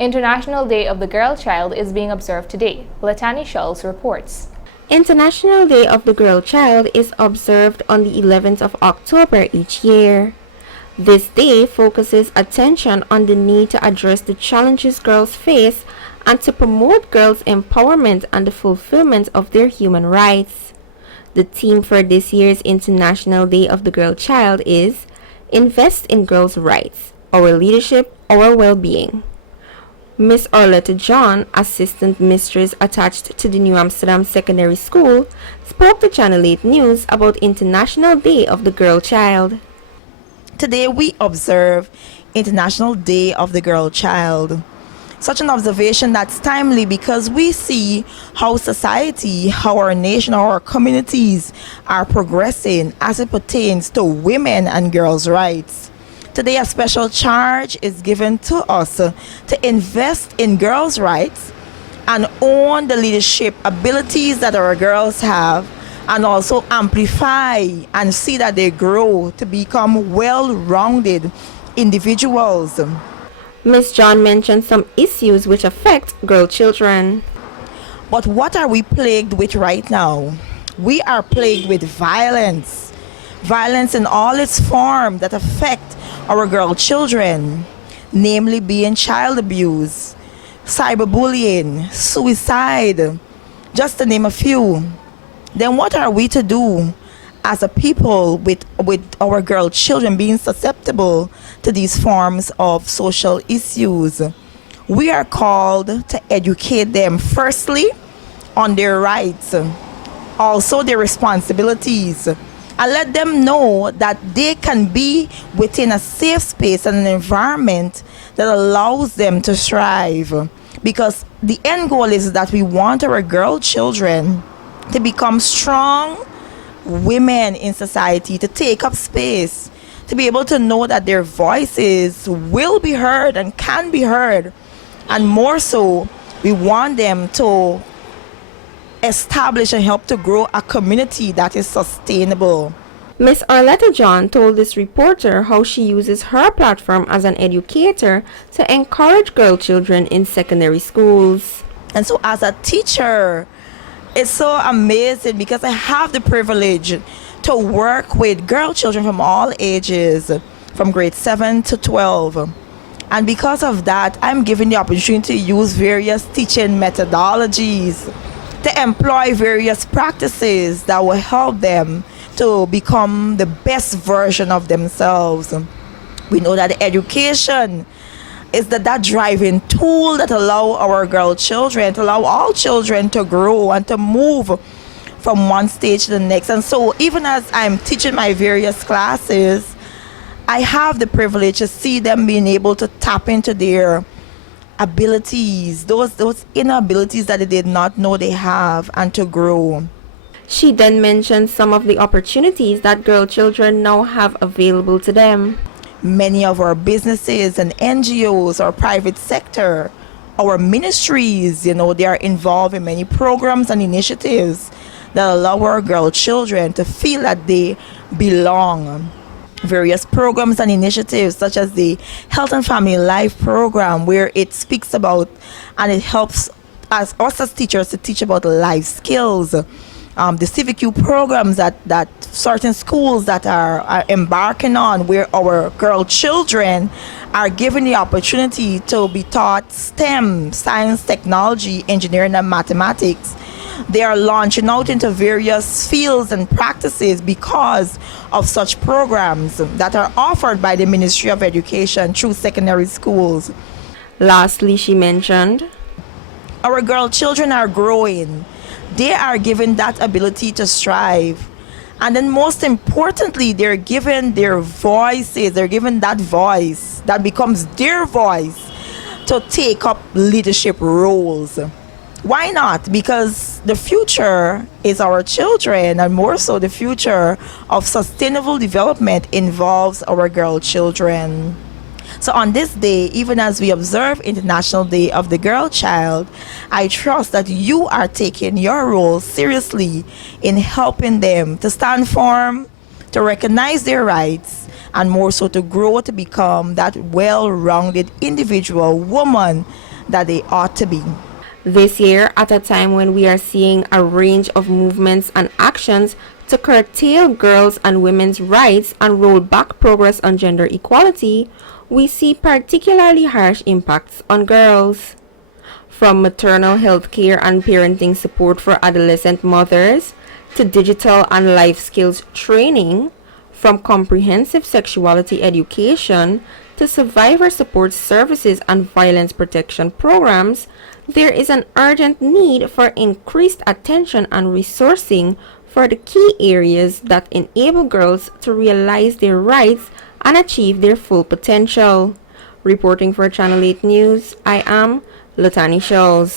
International Day of the Girl Child is being observed today. Latani Schultz reports. International Day of the Girl Child is observed on the 11th of October each year. This day focuses attention on the need to address the challenges girls face and to promote girls' empowerment and the fulfillment of their human rights. The theme for this year's International Day of the Girl Child is Invest in Girls' Rights, Our Leadership, Our Well-Being. Miss Arletta John, assistant mistress attached to the New Amsterdam Secondary School, spoke to Channel 8 News about International Day of the Girl Child. Today we observe International Day of the Girl Child. Such an observation that's timely because we see how society, how our nation, how our communities are progressing as it pertains to women and girls' rights. Today, a special charge is given to us to invest in girls' rights and own the leadership abilities that our girls have, and also amplify and see that they grow to become well-rounded individuals. Ms. John mentioned some issues which affect girl children. But what are we plagued with right now? We are plagued with violence. Violence in all its form that affect our girl children, namely being child abuse, cyberbullying, suicide, just to name a few. Then what are we to do as a people with our girl children being susceptible to these forms of social issues? We are called to educate them firstly on their rights, also their responsibilities, and let them know that they can be within a safe space and an environment that allows them to thrive. Because the end goal is that we want our girl children to become strong women in society, to take up space, to be able to know that their voices will be heard and can be heard. And more so, we want them to establish and help to grow a community that is sustainable. Miss Arletta John told this reporter how she uses her platform as an educator to encourage girl children in secondary schools. And so as a teacher, it's so amazing because I have the privilege to work with girl children from all ages, from grade 7 to 12. And because of that, I'm given the opportunity to use various teaching methodologies, to employ various practices that will help them to become the best version of themselves. We know that education is that driving tool that allow our girl children, to allow all children to grow and to move from one stage to the next. And so even as I'm teaching my various classes, I have the privilege to see them being able to tap into their abilities, those inner abilities that they did not know they have, and to grow. She then mentioned some of the opportunities that girl children now have available to them. Many of our businesses and NGOs, our private sector, our ministries, they are involved in many programs and initiatives that allow our girl children to feel that they belong. Various programs and initiatives such as the Health and Family Life program, where it speaks about and it helps us as teachers to teach about life skills. The Civic U programs that certain schools that are embarking on, where our girl children are given the opportunity to be taught STEM, science, technology, engineering, and mathematics. They are launching out into various fields and practices because of such programs that are offered by the Ministry of Education through secondary schools. Lastly, she mentioned, our girl children are growing. They are given that ability to strive. And then most importantly, they're given their voices. They're given that voice that becomes their voice to take up leadership roles. Why not? Because the future is our children, and more so the future of sustainable development involves our girl children. So on this day, even as we observe International Day of the Girl Child, I trust that you are taking your role seriously in helping them to stand firm, to recognize their rights, and more so to grow to become that well-rounded individual woman that they ought to be. This year, at a time when we are seeing a range of movements and actions to curtail girls' and women's rights and roll back progress on gender equality, we see particularly harsh impacts on girls. From maternal health care and parenting support for adolescent mothers, to digital and life skills training, from comprehensive sexuality education to survivor support services and violence protection programs, there is an urgent need for increased attention and resourcing for the key areas that enable girls to realize their rights and achieve their full potential. Reporting for Channel 8 News, I am Latani Scholes.